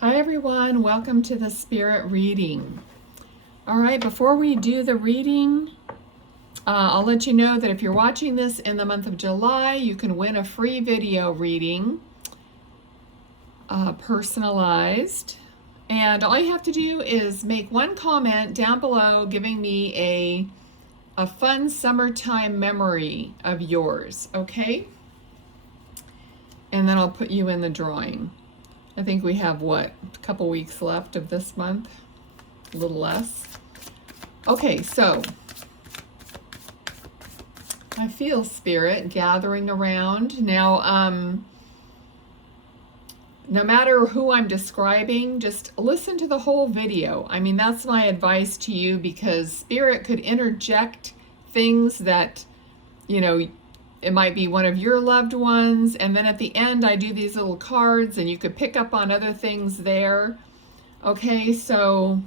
Hi everyone, welcome to the Spirit reading. All right, before we do the reading, I'll let you know that if you're watching this in the month of July, you can win a free video reading, personalized. And all you have to do is make one comment down below giving me a fun summertime memory of yours, okay? And then I'll put you in the drawing. I think we have, what, a couple weeks left of this month? A little less. Okay, so I feel Spirit gathering around. Now, no matter who I'm describing, just listen to the whole video. I mean, that's my advice to you, because Spirit could interject things that, you know, it might be one of your loved ones, and then at the end I do these little cards and you could pick up on other things there. Okay, so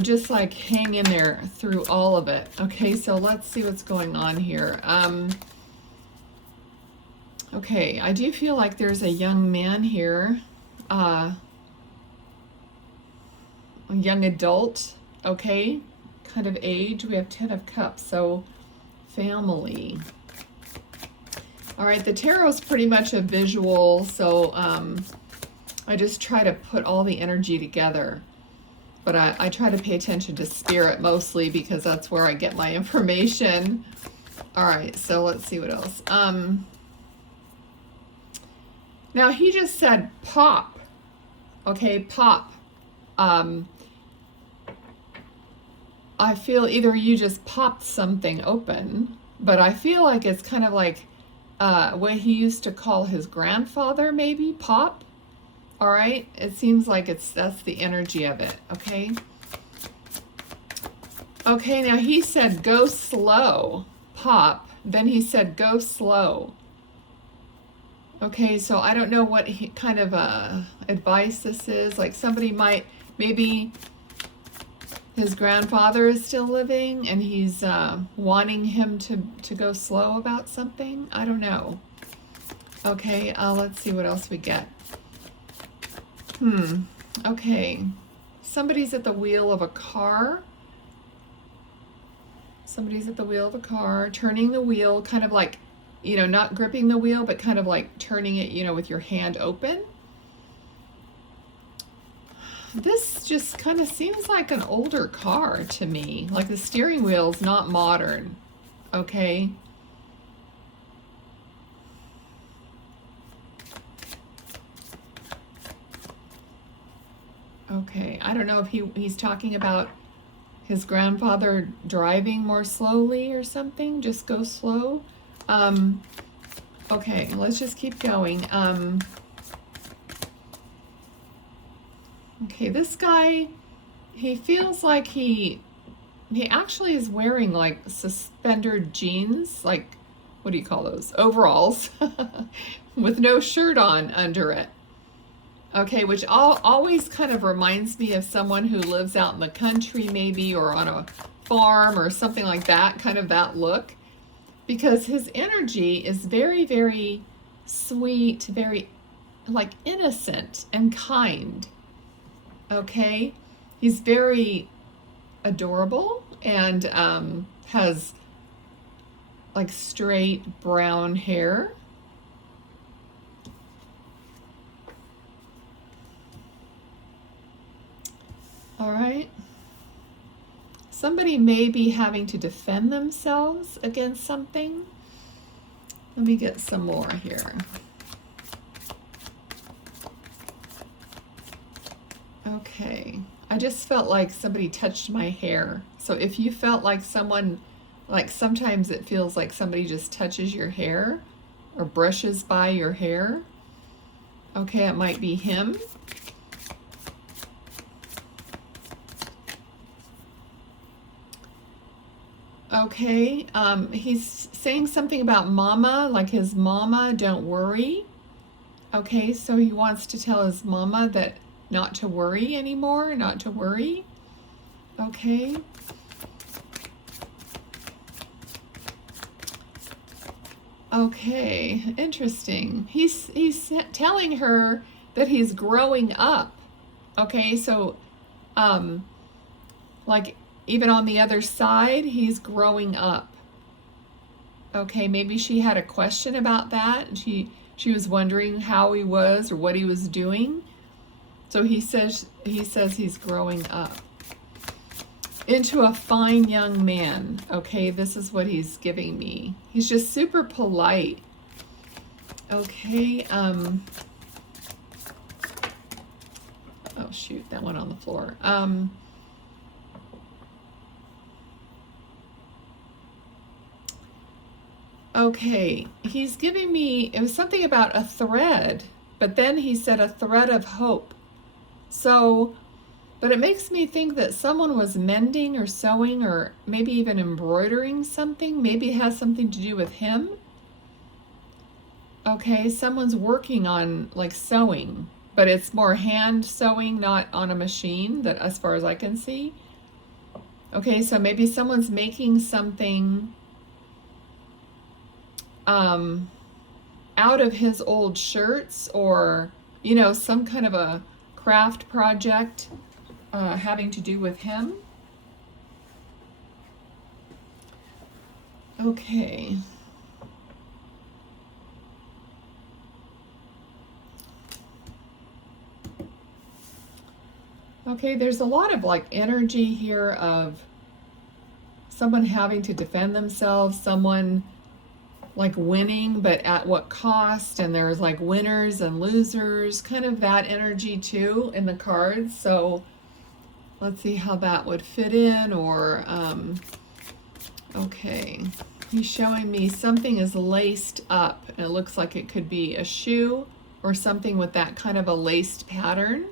just like hang in there through all of it. Okay, so let's see what's going on here. Okay, I do feel like there's a young man here, a young adult, okay, kind of age. We have 10 of Cups, so family. All right, the tarot is pretty much a visual, so I just try to put all the energy together. But I try to pay attention to Spirit mostly, because that's where I get my information. All right, so let's see what else. Now, he just said pop. Okay, pop. I feel either you just popped something open, but I feel like it's kind of like what he used to call his grandfather, maybe, Pop. All right, it seems like that's the energy of it. Okay. Okay, now he said go slow, Pop. Then he said go slow. Okay, so I don't know what kind of advice this is. Like somebody might, maybe his grandfather is still living and he's wanting him to go slow about something. I don't know. Okay, let's see what else we get. Okay. Somebody's at the wheel of a car. Somebody's at the wheel of a car, turning the wheel, kind of like, you know, not gripping the wheel, but kind of like turning it, you know, with your hand open. This just kind of seems like an older car to me. Like the steering wheel's not modern. Okay. Okay. I don't know if he's talking about his grandfather driving more slowly or something. Just go slow. Okay, let's just keep going. Okay, this guy, he feels like he actually is wearing like suspended jeans, like, what do you call those? Overalls, with no shirt on under it. Okay, which always kind of reminds me of someone who lives out in the country maybe, or on a farm or something like that, kind of that look. Because his energy is very, very sweet, very like innocent and kind. Okay, he's very adorable and has like straight brown hair. All right. Somebody may be having to defend themselves against something. Let me get some more here. Okay, I just felt like somebody touched my hair. So if you felt like someone, like sometimes it feels like somebody just touches your hair or brushes by your hair. Okay, it might be him. Okay, he's saying something about mama, like his mama, don't worry. Okay, so he wants to tell his mama that not to worry anymore, not to worry. Okay. Okay, interesting. He's telling her that he's growing up. Okay, so like even on the other side, he's growing up. Okay, maybe she had a question about that, and she was wondering how he was or what he was doing. So he says he's growing up into a fine young man. Okay, this is what he's giving me. He's just super polite. Okay, oh shoot, that went on the floor. Okay, he's giving me, it was something about a thread, but then he said a thread of hope. So, but it makes me think that someone was mending or sewing or maybe even embroidering something. Maybe it has something to do with him. Okay, someone's working on like sewing, but it's more hand sewing, not on a machine, that as far as I can see. Okay, so maybe someone's making something out of his old shirts, or, you know, some kind of a craft project having to do with him. Okay. Okay, there's a lot of like energy here of someone having to defend themselves, someone like winning, but at what cost? And there's like winners and losers, kind of that energy too in the cards. So let's see how that would fit in. Or okay, he's showing me something is laced up, and it looks like it could be a shoe or something with that kind of a laced pattern.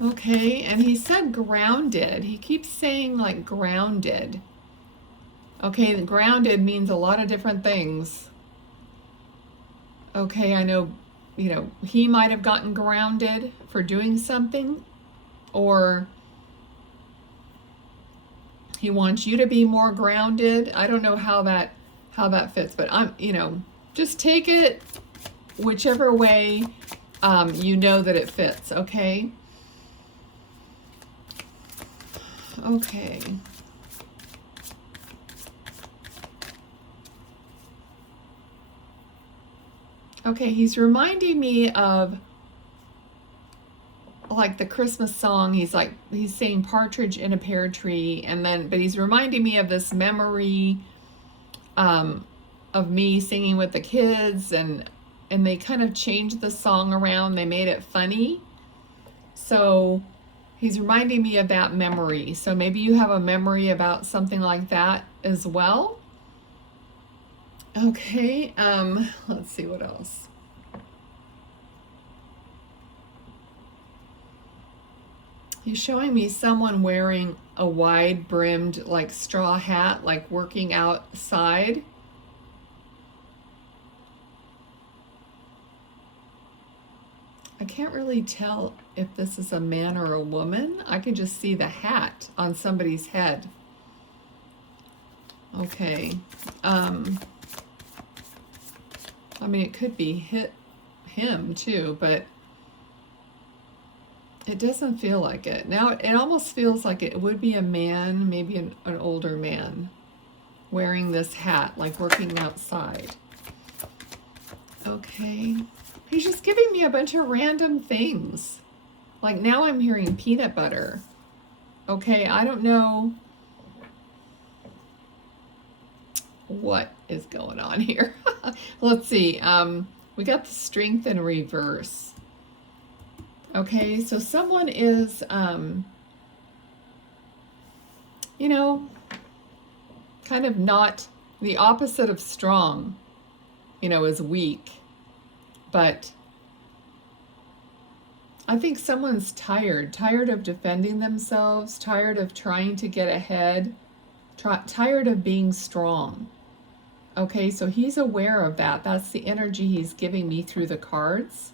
Okay, and he said grounded. He keeps saying like grounded. Okay, grounded means a lot of different things. Okay, I know, you know, he might have gotten grounded for doing something, or he wants you to be more grounded. I don't know how that fits, but I'm, you know, just take it whichever way you know that it fits, okay? Okay. Okay, he's reminding me of like the Christmas song. He's saying partridge in a pear tree, and then, but he's reminding me of this memory of me singing with the kids, and they kind of changed the song around. They made it funny. So he's reminding me of that memory. So maybe you have a memory about something like that as well. Okay, let's see what else. He's showing me someone wearing a wide-brimmed like straw hat, like working outside. I can't really tell if this is a man or a woman. I can just see the hat on somebody's head. Okay. I mean, it could be him too, but it doesn't feel like it. Now, it almost feels like it would be a man, maybe an older man, wearing this hat, like working outside. Okay. He's just giving me a bunch of random things. Like now I'm hearing peanut butter. Okay, I don't know what is going on here. Let's see. We got the strength in reverse. Okay, so someone is, you know, kind of not, the opposite of strong, you know, is weak. But I think someone's tired of defending themselves, tired of trying to get ahead, tired of being strong. Okay, so he's aware of that. That's the energy he's giving me through the cards.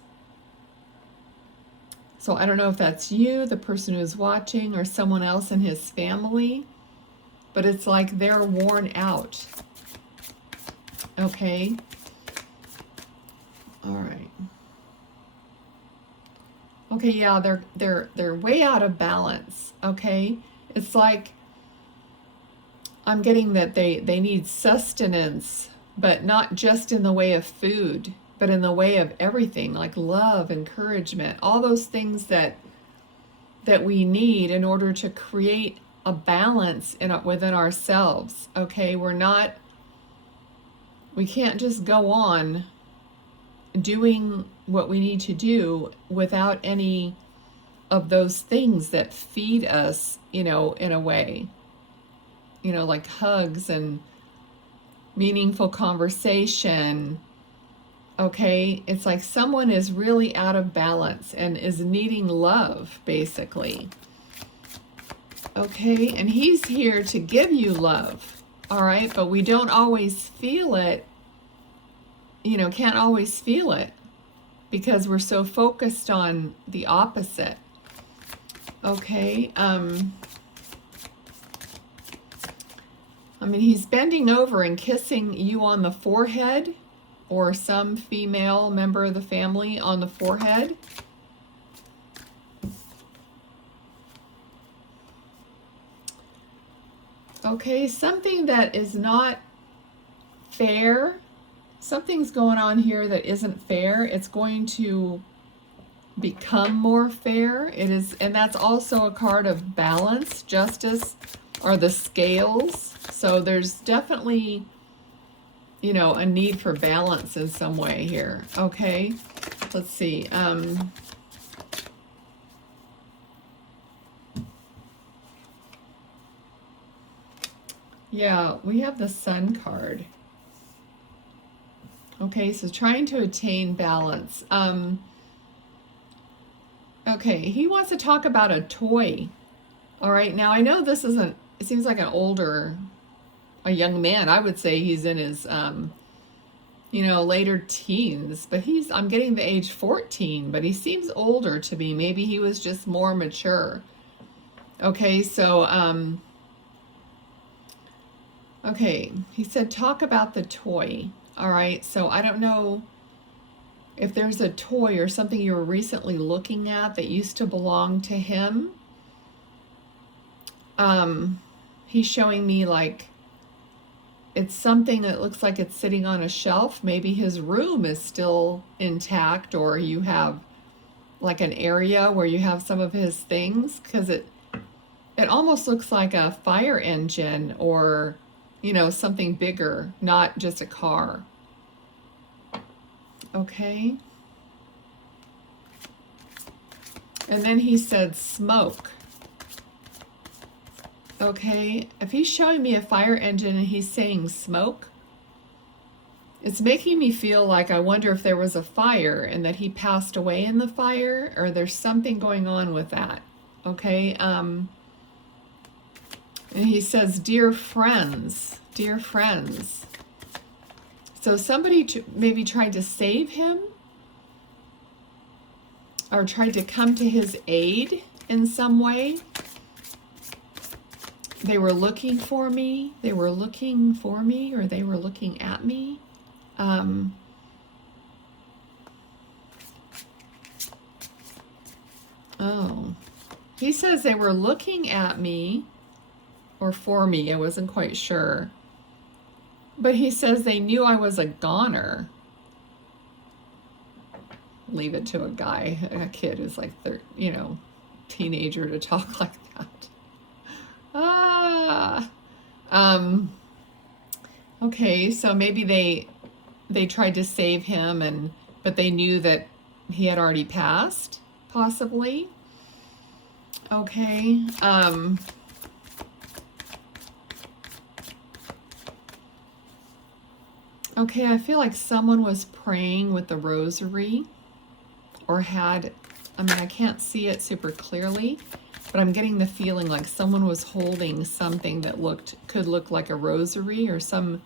So I don't know if that's you, the person who's watching, or someone else in his family, but it's like they're worn out. Okay. All right. Okay, yeah, they're way out of balance. Okay, it's like I'm getting that they need sustenance, but not just in the way of food, but in the way of everything, like love, encouragement, all those things that we need in order to create a balance within ourselves. Okay, we can't just go on doing what we need to do without any of those things that feed us, in a way, like hugs and meaningful conversation. Okay, it's like someone is really out of balance and is needing love, basically. Okay, and he's here to give you love. All right, but we don't always feel it, can't always feel it because we're so focused on the opposite. Okay, he's bending over and kissing you on the forehead, or some female member of the family on the forehead. Okay, something that is not fair. Something's going on here that isn't fair. It's going to become more fair. It is, and that's also a card of balance, justice, or the scales. So there's definitely, a need for balance in some way here. Okay, let's see. Yeah, we have the Sun card. Okay, so trying to attain balance. Okay, he wants to talk about a toy. All right, now I know this isn't, it seems like a young man. I would say he's in his, later teens, but I'm getting the age 14, but he seems older to me. Maybe he was just more mature. Okay, so, okay, he said talk about the toy. All right, so I don't know if there's a toy or something you were recently looking at that used to belong to him. He's showing me like it's something that looks like it's sitting on a shelf. Maybe his room is still intact, or you have like an area where you have some of his things, because it almost looks like a fire engine, or something bigger, not just a car. Okay. And then he said smoke. Okay, if he's showing me a fire engine and he's saying smoke, it's making me feel like I wonder if there was a fire and that he passed away in the fire, or there's something going on with that. Okay, and he says, dear friends, dear friends. So somebody maybe tried to save him, or tried to come to his aid in some way. They were looking for me. They were looking for me, or they were looking at me. Oh, he says they were looking at me or for me. I wasn't quite sure. But he says they knew I was a goner. Leave it to a kid who's like, teenager to talk like that. Okay, so maybe they tried to save him, but they knew that he had already passed, possibly. Okay. Okay, I feel like someone was praying with the rosary, or I can't see it super clearly, but I'm getting the feeling like someone was holding something that could look like a rosary, or some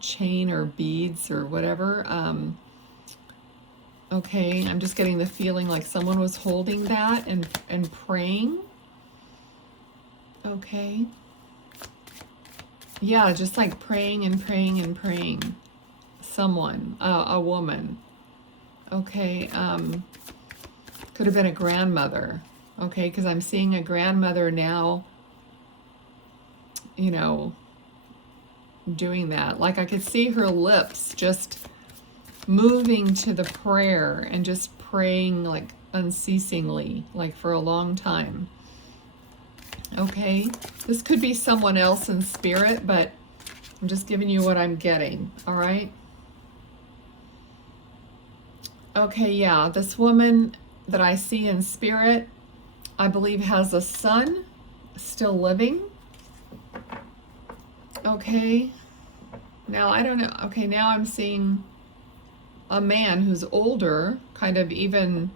chain or beads or whatever. Okay, I'm just getting the feeling like someone was holding that and praying. Okay. Yeah, just like praying and praying and praying. someone, a woman. Okay, could have been a grandmother. Okay, because I'm seeing a grandmother now, you know, doing that. Like I could see her lips just moving to the prayer and just praying like unceasingly, like for a long time. Okay, this could be someone else in spirit, but I'm just giving you what I'm getting, all right? Okay, yeah, this woman that I see in spirit, I believe has a son still living. Okay, now I don't know. Okay, now I'm seeing a man who's older, kind of even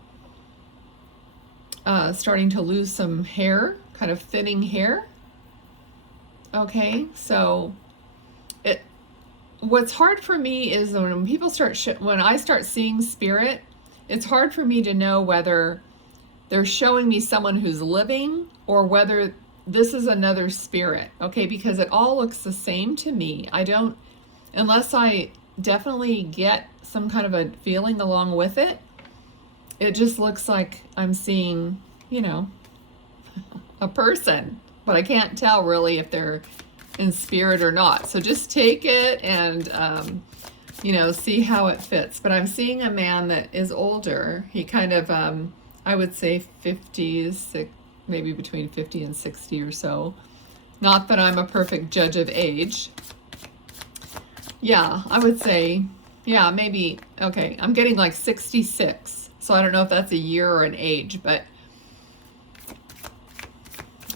starting to lose some hair, kind of thinning hair. Okay, so what's hard for me is when people start, when I start seeing spirit, it's hard for me to know whether they're showing me someone who's living or whether this is another spirit, okay? Because it all looks the same to me. I don't, unless I definitely get some kind of a feeling along with it, it just looks like I'm seeing, you know, a person, but I can't tell really if they're in spirit or not. So just take it and, you know, see how it fits. But I'm seeing a man that is older. He kind of, I would say 50s, maybe between 50 and 60 or so. Not that I'm a perfect judge of age. Yeah, I would say, yeah, maybe, okay, I'm getting like 66. So I don't know if that's a year or an age, but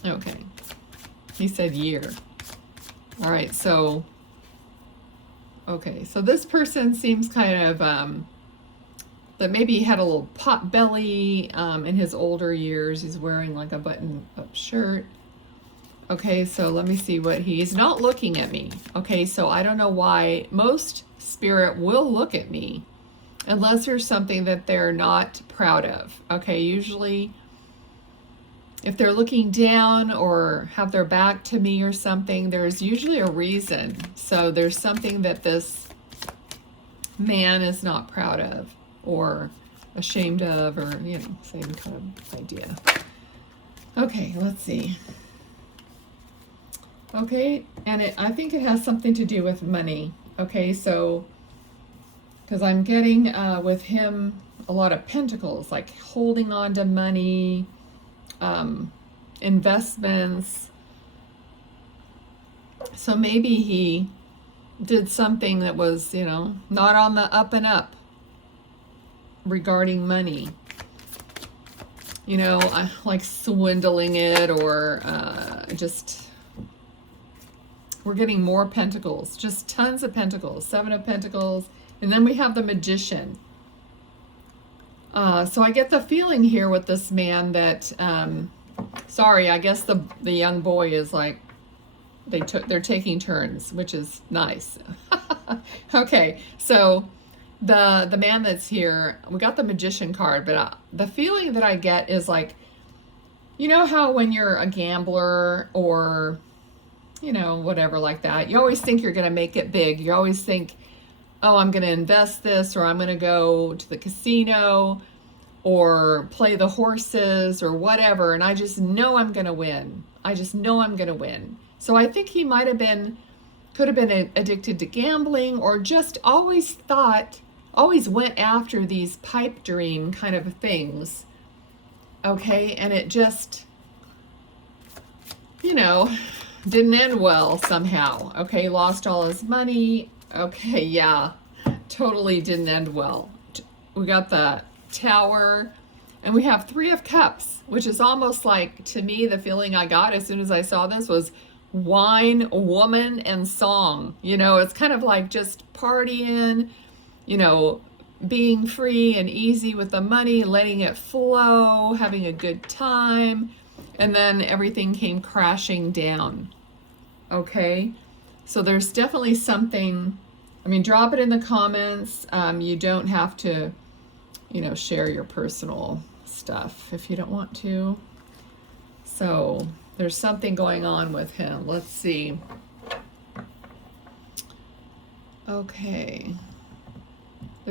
okay. He said year. All right, so, okay, so this person seems kind of, that maybe he had a little pot belly in his older years. He's wearing like a button-up shirt. Okay, so let me see what he's not looking at me. Okay, so I don't know why most spirit will look at me unless there's something that they're not proud of. Okay, usually if they're looking down or have their back to me or something, there's usually a reason. So there's something that this man is not proud of or ashamed of, or, you know, same kind of idea. Okay, let's see. Okay, and I think it has something to do with money. Okay, so, because I'm getting with him a lot of pentacles, like holding on to money, investments. So maybe he did something that was, you know, not on the up and up regarding money. You know, like swindling it, or just, we're getting more pentacles, just tons of pentacles, 7 of pentacles, and then we have the magician. So I get the feeling here with this man that, sorry, I guess the young boy is like, they're taking turns, which is nice. Okay, so the man that's here, we got the magician card, but the feeling that I get is like, you know how when you're a gambler or, you know, whatever like that, you always think you're going to make it big. You always think, oh, I'm going to invest this, or I'm going to go to the casino or play the horses or whatever, and I just know I'm going to win. I just know I'm going to win. So I think he might have been, could have been addicted to gambling, or just always went after these pipe dream kind of things. Okay, and it just, you know, didn't end well somehow. Okay, lost all his money. Okay, yeah, totally didn't end well. We got the Tower, and we have 3 of Cups, which is almost like, to me, the feeling I got as soon as I saw this was wine, woman, and song. You know, it's kind of like just partying, you know, being free and easy with the money, letting it flow, having a good time, and then everything came crashing down. Okay, so there's definitely something. I mean, drop it in the comments. You don't have to, you know, share your personal stuff if you don't want to. So there's something going on with him. Let's see. Okay.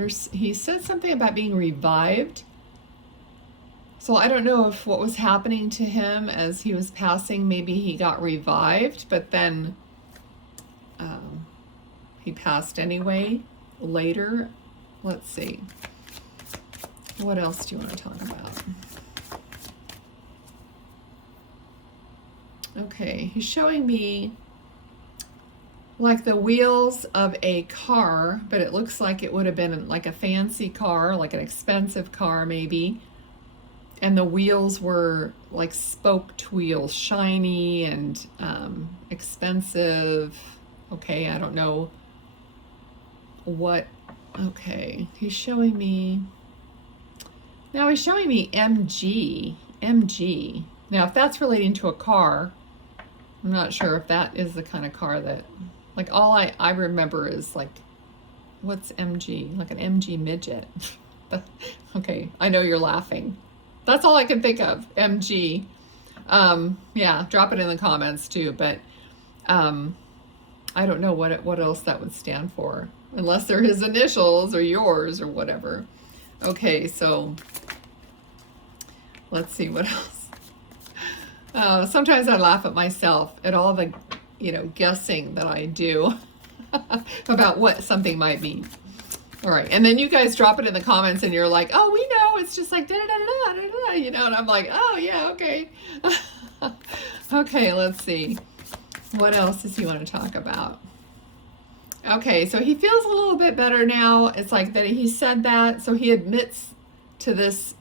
he said something about being revived. So I don't know if what was happening to him as he was passing, maybe he got revived, but then he passed anyway later. Let's see. What else do you want to talk about? Okay, he's showing me like the wheels of a car, but it looks like it would have been like a fancy car, like an expensive car maybe. And the wheels were like spoked wheels, shiny and expensive. Okay, I don't know what. Okay, he's showing me. Now he's showing me MG. MG. Now, if that's relating to a car, I'm not sure if that is the kind of car that, like, all I remember is like, what's MG? Like an MG midget. Okay, I know you're laughing. That's all I can think of, MG. Yeah, drop it in the comments too, but I don't know what else that would stand for, unless they're his initials or yours or whatever. Okay, so let's see what else. Sometimes I laugh at myself at all the, guessing that I do about what something might mean. All right, and then you guys drop it in the comments and you're like, oh, we know, it's just like da-da-da-da-da-da, and I'm like, oh, yeah, okay. Okay, let's see. What else does he want to talk about? Okay, so he feels a little bit better now. It's like that he said that, so he admits to this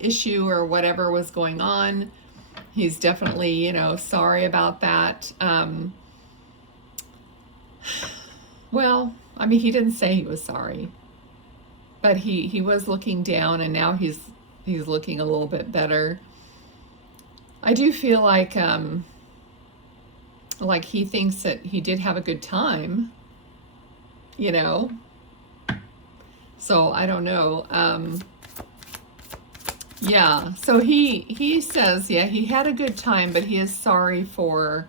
issue or whatever was going on. He's definitely, sorry about that. Well, I mean, he didn't say he was sorry, but he was looking down, and now he's looking a little bit better. I do feel like he thinks that he did have a good time, so I don't know. Yeah, so he says, yeah, he had a good time, but he is sorry for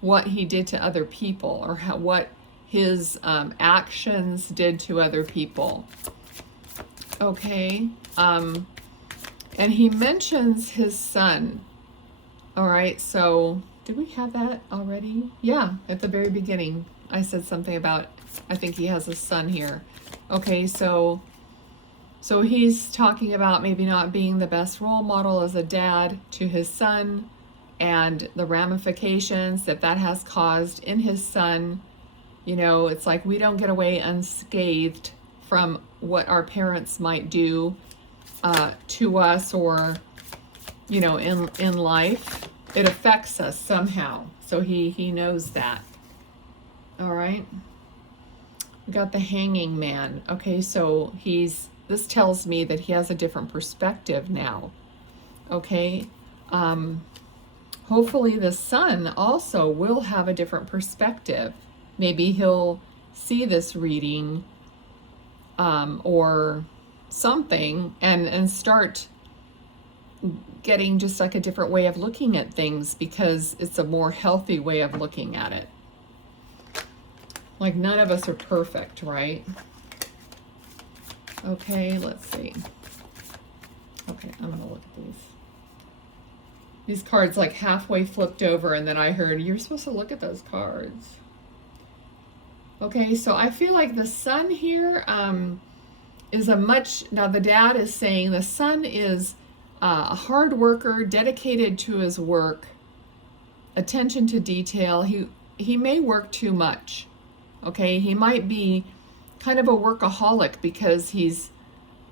what he did to other people, or what his actions did to other people. Okay, and he mentions his son. All right, so did we have that already? Yeah, at the very beginning, I said something about, I think he has a son here. Okay, so he's talking about maybe not being the best role model as a dad to his son, and the ramifications that has caused in his son. It's like we don't get away unscathed from what our parents might do to us, or in life. It affects us somehow, so he knows that. All right, we got the hanging man. Okay, so this tells me that he has a different perspective now. Okay, hopefully the son also will have a different perspective. Maybe he'll see this reading or something and start getting just like a different way of looking at things, because it's a more healthy way of looking at it. Like, none of us are perfect, right? Okay, let's see. Okay, I'm gonna look at these cards like halfway flipped over, and then I heard you're supposed to look at those cards. Okay, so I feel like the son here is now the dad is saying the son is a hard worker, dedicated to his work, attention to detail. He may work too much. Okay, he might be kind of a workaholic because he's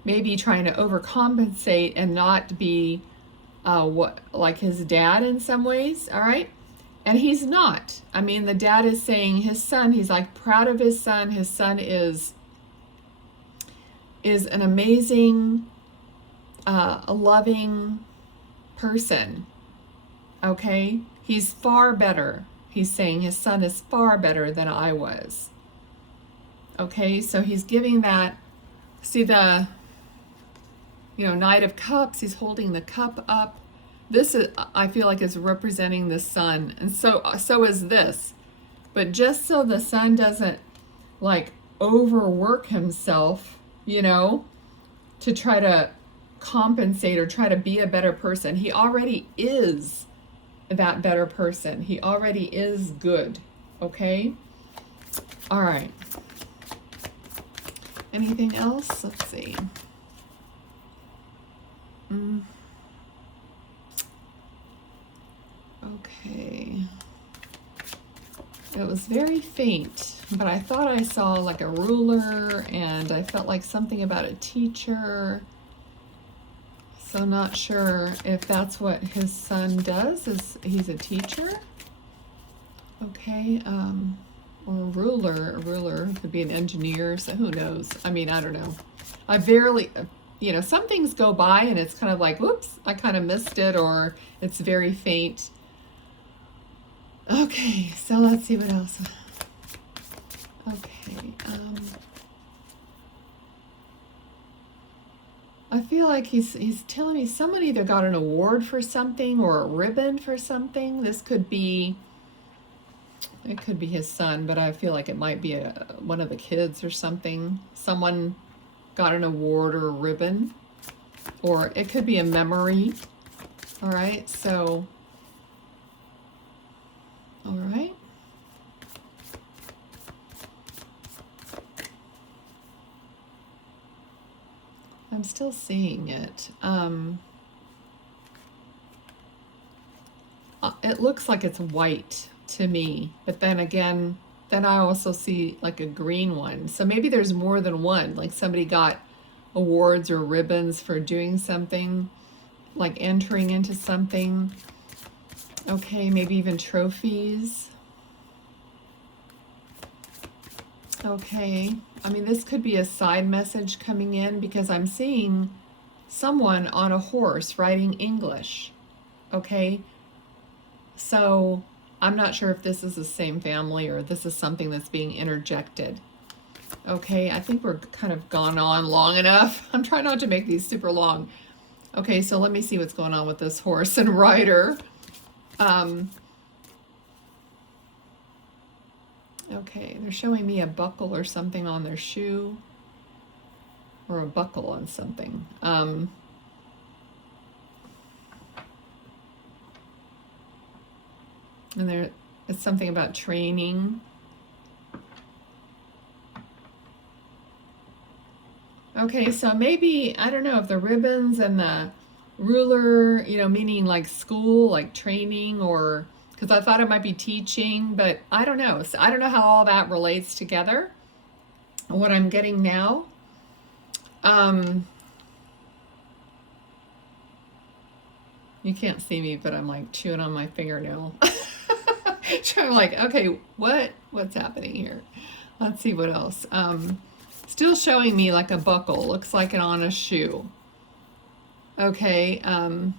maybe trying to overcompensate and not be like his dad in some ways. All right, and he's not. I mean, the dad is saying his son, he's like proud of his son. His son is an amazing, a loving person. Okay, he's far better. He's saying his son is far better than I was. Okay, so he's giving that. See the, Knight of Cups. He's holding the cup up. This is, I feel like, is representing the son, and so is this. But just so the son doesn't like overwork himself, you know, to try to compensate or try to be a better person. He already is that better person. He already is good. Okay? All right. Anything else? Let's see. Okay. It was very faint, but I thought I saw like a ruler, and I felt like something about a teacher. So not sure if that's what his son does, is he's a teacher. Okay, or a ruler could be an engineer, so who knows? I mean, I don't know. I barely, you know, some things go by and it's kind of like, whoops, I kind of missed it, or it's very faint. Okay, so let's see what else. Okay, I feel like he's telling me someone either got an award for something or a ribbon for something. This could be, it could be his son, but I feel like it might be one of the kids or something. Someone got an award or a ribbon, or it could be a memory. All right, so, all right. I'm still seeing it. It looks like it's white to me, but then again, then I also see like a green one. So maybe there's more than one, like somebody got awards or ribbons for doing something, like entering into something. Okay, maybe even trophies. Okay, I mean, this could be a side message coming in because I'm seeing someone on a horse writing English. Okay, so I'm not sure if this is the same family or this is something that's being interjected. Okay, I think we're kind of gone on long enough. I'm trying not to make these super long. Okay, so let me see what's going on with this horse and rider. Okay, they're showing me a buckle or something on their shoe, or a buckle on something. And there, it's something about training. Okay, so maybe, I don't know if the ribbons and the ruler, you know, meaning like school, like training, or because I thought it might be teaching, but I don't know. So I don't know how all that relates together. What I'm getting now, you can't see me, but I'm like chewing on my fingernail. So I'm like, okay, what's happening here? Let's see what else. Still showing me like a buckle, looks like it on a shoe. Okay, and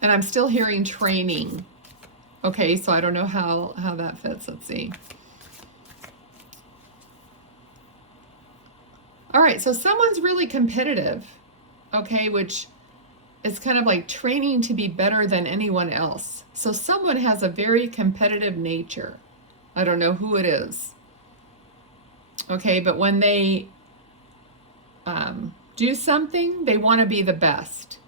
I'm still hearing training. Okay, so I don't know how that fits. Let's see. All right, so someone's really competitive, okay, which is kind of like training to be better than anyone else. So someone has a very competitive nature. I don't know who it is. Okay, but when they do something, they want to be the best.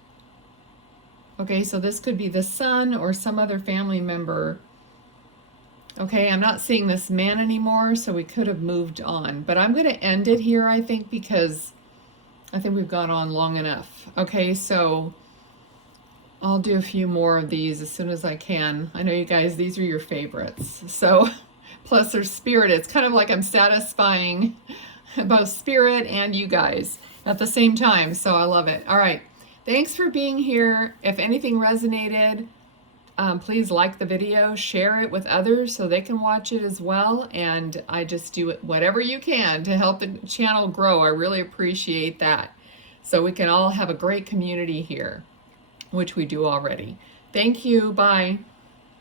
Okay, so this could be the son or some other family member. Okay, I'm not seeing this man anymore, so we could have moved on. But I'm going to end it here, I think, because I think we've gone on long enough. Okay, so I'll do a few more of these as soon as I can. I know you guys, these are your favorites. So, plus there's spirit. It's kind of like I'm satisfying both spirit and you guys at the same time. So I love it. All right. Thanks for being here. If anything resonated, please like the video, share it with others so they can watch it as well. And I just do it whatever you can to help the channel grow. I really appreciate that. So we can all have a great community here, which we do already. Thank you. Bye.